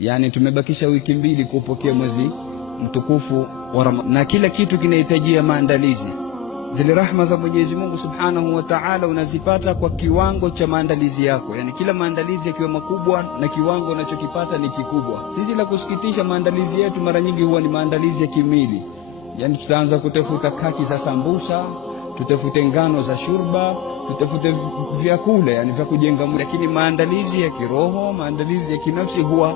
Yani tumebakisha wiki mbili kupokea mwezi mtukufu wa Ramadhani, na kila kitu kinahitajia maandalizi. Zile rahma za Mwenyezi Mungu Subhanahu wa Ta'ala unazipata kwa kiwango cha maandalizi yako. Yani kila maandalizi yakiwa makubwa na kiwango unachokipata ni kikubwa. Sisi la kusikitisha, maandalizi yetu mara nyingi huwa ni maandalizi ya kimwili. Yani tutaanza kutafuta kaki za sambusa, tutafute ngano za shurba, tutafute vyakula yani vya kujenga mwili, lakini maandalizi ya kiroho, maandalizi ya kinafsi huwa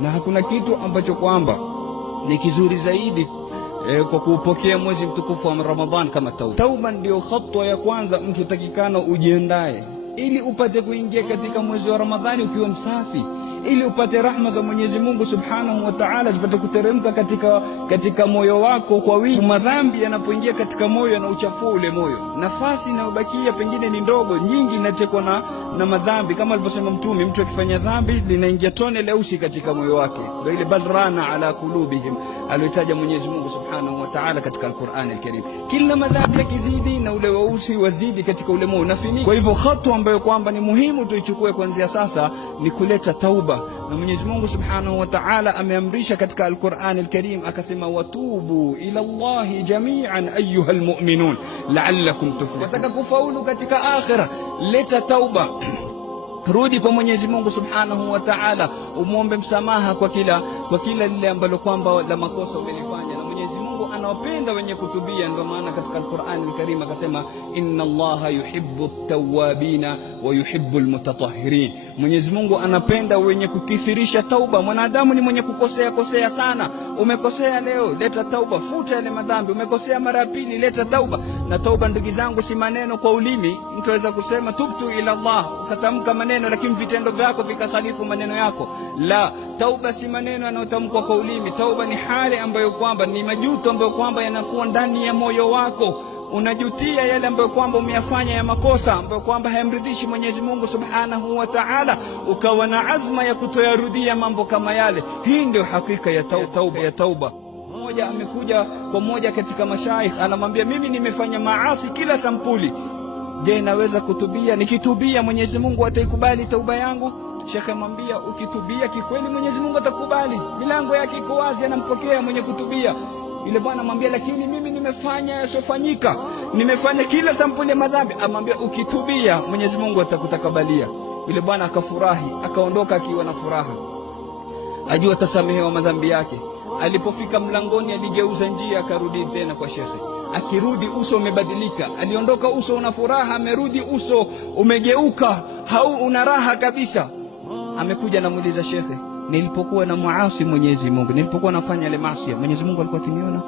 na hakuna kitu ambacho kwamba ni kizuri zaidi kwa kupokea mwezi mtukufu wa Ramadhani kama tauba. Tauba ndio hatua ya kwanza mtu takikana ujiandae ili upate kuingia katika mwezi wa Ramadhani ukiwa msafi, ili upate rahma za Mwenyezi Mungu Subhanahu wa Ta'ala zipate kuteremka katika moyo wako kwa wingi. Madhambi yanapoingia katika moyo na uchafua ule moyo, nafasi inayobakia pengine ni ndogo, nyingi inatekwa na madhambi. Kama alivyosema Mtume, mtu akifanya dhambi linaingia tone leusi katika moyo wake, ndio ile badrana ala kulubihim alitaja Mwenyezi Mungu Subhanahu wa Ta'ala katika Al-Qur'an Al-Karim. Kila madhambi yakizidi na ule weusi wazidi katika ule moyo nafinika. Kwa hivyo hatua ambayo kwamba ni muhimu tuichukue kuanzia sasa ni kuleta tauba, na Mwenyezi Mungu Subhanahu wa Ta'ala ameamrisha katika Al-Qur'an Al-Karim akasema, watubu ila Allahi jami'an ayyuhal mu'minun la'allakum tuflihun. Wataka kufaulu katika akhira, leta tauba. Rudi kwa Mwenyezi Mungu Subhanahu wa Ta'ala, umuombe msamaha kwa kila lile ambalo kwamba la makosa umelifanya, na Mwenyezi Mungu anawapenda wenye kutubia. Ndio maana katika Al-Qur'an Al-Karim akasema, inna Allaha yuhibbu at-tawwabina wa yuhibbu al-mutatahhirin. Mwenyezi Mungu anapenda wenye kukithirisha tauba. Mwanadamu ni mwenye kukosea sana. Umekosea leo, leta tauba, futa yale madhambi. Umekosea mara ya pili, leta tauba. Na tauba, ndugu zangu, si maneno kwa ulimi. Mtu aweza kusema tubtu ila Allah, ukatamka maneno lakini vitendo vyako vikakhalifu maneno yako. La, tauba si maneno yanayotamkwa kwa ulimi. Tauba ni hali ambayo kwamba ni majuto ambayo kwamba yanakuwa ndani ya moyo wako. Unajutia yale ambayo kwamba umeyafanya ya makosa ambayo kwamba hayamridhishi Mwenyezi Mungu Subhanahu wa Ta'ala, ukawa na azma ya kutoyarudia mambo kama yale. Hii ndio hakika ya tauba. Mmoja amekuja kwa mmoja katika mashaikh, anamwambia, mimi nimefanya maasi kila sampuli, je, naweza kutubia? Nikitubia Mwenyezi Mungu ataikubali tauba yangu? Shekhe mwambia, ukitubia kikweli Mwenyezi Mungu atakubali, milango yake iko wazi, anampokea mwenye kutubia. Yule bwana amwambia, lakini mimi nimefanya yasofanyika, nimefanya kila sampuli ya madhambi. Amwambia, ukitubia Mwenyezi Mungu atakutakabalia. Yule bwana akafurahi, akaondoka akiwa na furaha, ajua atasamehewa madhambi yake. Alipofika mlangoni, aligeuza njia, akarudi tena kwa shekhe. Akirudi uso umebadilika, aliondoka uso una furaha, amerudi uso umegeuka, una raha kabisa. Amekuja namuuliza shekhe, nilipokuwa na muasi Mwenyezi Mungu, nilipokuwa nafanya ile maasi, Mwenyezi Mungu alikuwa akiniona?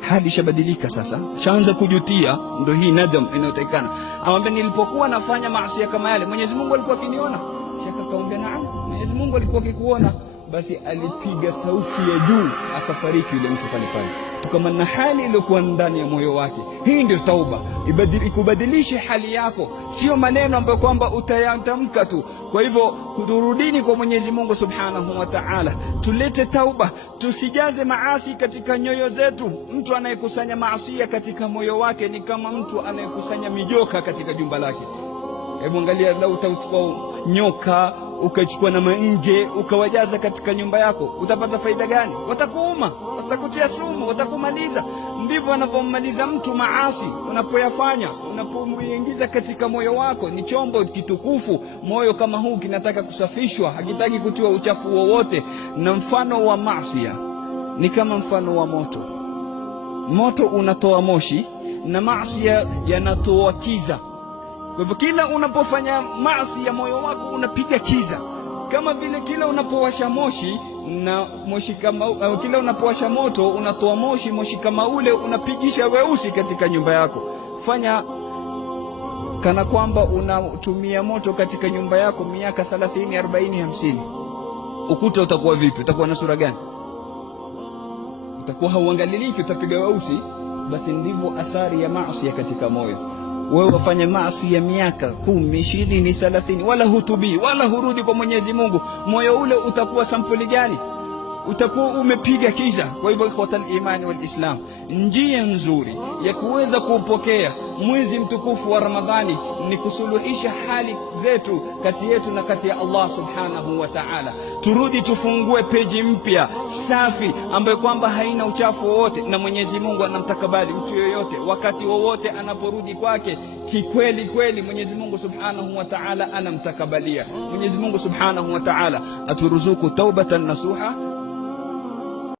Hali shabadilika sasa, shaanza kujutia. Ndio hii nadam inayotakikana. Amwambia, nilipokuwa nafanya maasi kama yale Mwenyezi Mungu alikuwa akiniona? Shekhe akamwambia, naam, Mwenyezi Mungu alikuwa akikuona. Basi alipiga sauti ya juu, akafariki yule mtu pale kutokana na hali iliyokuwa ndani ya moyo wake. Hii ndio tauba, ikubadilishe hali yako, sio maneno ambayo kwamba utayatamka tu. Kwa hivyo kurudini kwa Mwenyezi Mungu Subhanahu wa Ta'ala, tulete tauba, tusijaze maasi katika nyoyo zetu. Mtu anayekusanya maasi katika moyo wake ni kama mtu anayekusanya mijoka katika jumba lake. Hebu angalia, lau utachukua nyoka ukachukua na mange ukawajaza katika nyumba yako, utapata faida gani? Watakuuma, watakutia sumu, watakumaliza. Ndivyo anavyomaliza mtu maasi unapoyafanya, unapomuingiza katika moyo wako. Ni chombo kitukufu. Moyo kama huu kinataka kusafishwa, hakitaki kutiwa uchafu wowote. Na mfano wa maasi ni kama mfano wa moto. Moto unatoa moshi na maasi yanatoa kiza. Kwa hivyo kila unapofanya maasi ya moyo wako unapiga kiza, kama vile kila unapowasha moshi na moshi kama kila unapowasha moto unatoa moshi, moshi kama ule unapigisha weusi katika nyumba yako. Fanya kana kwamba unatumia moto katika nyumba yako miaka 30, 40, 50. Ukuta utakuwa vipi? Utakuwa na sura gani? Utakuwa hauangaliliki, utapiga weusi. Basi ndivyo athari ya maasi katika moyo. Wewe wafanya maasi ya miaka 10, 20, 30, wala hutubii wala hurudi kwa Mwenyezi Mungu, moyo ule utakuwa sampuli gani? utakuwa umepiga kiza. Kwa hivyo ikhwatal imani wal islam, njia nzuri ya kuweza kuupokea mwezi mtukufu wa Ramadhani ni kusuluhisha hali zetu kati yetu na kati ya Allah subhanahu wa ta'ala. Turudi tufungue peji mpya safi ambayo kwamba haina uchafu wowote, na Mwenyezi Mungu anamtakabali mtu yoyote wakati wowote anaporudi kwake kikweli kweli. Mwenyezi Mungu subhanahu wa ta'ala anamtakabalia. Mwenyezi Mungu subhanahu wa ta'ala aturuzuku taubatan nasuha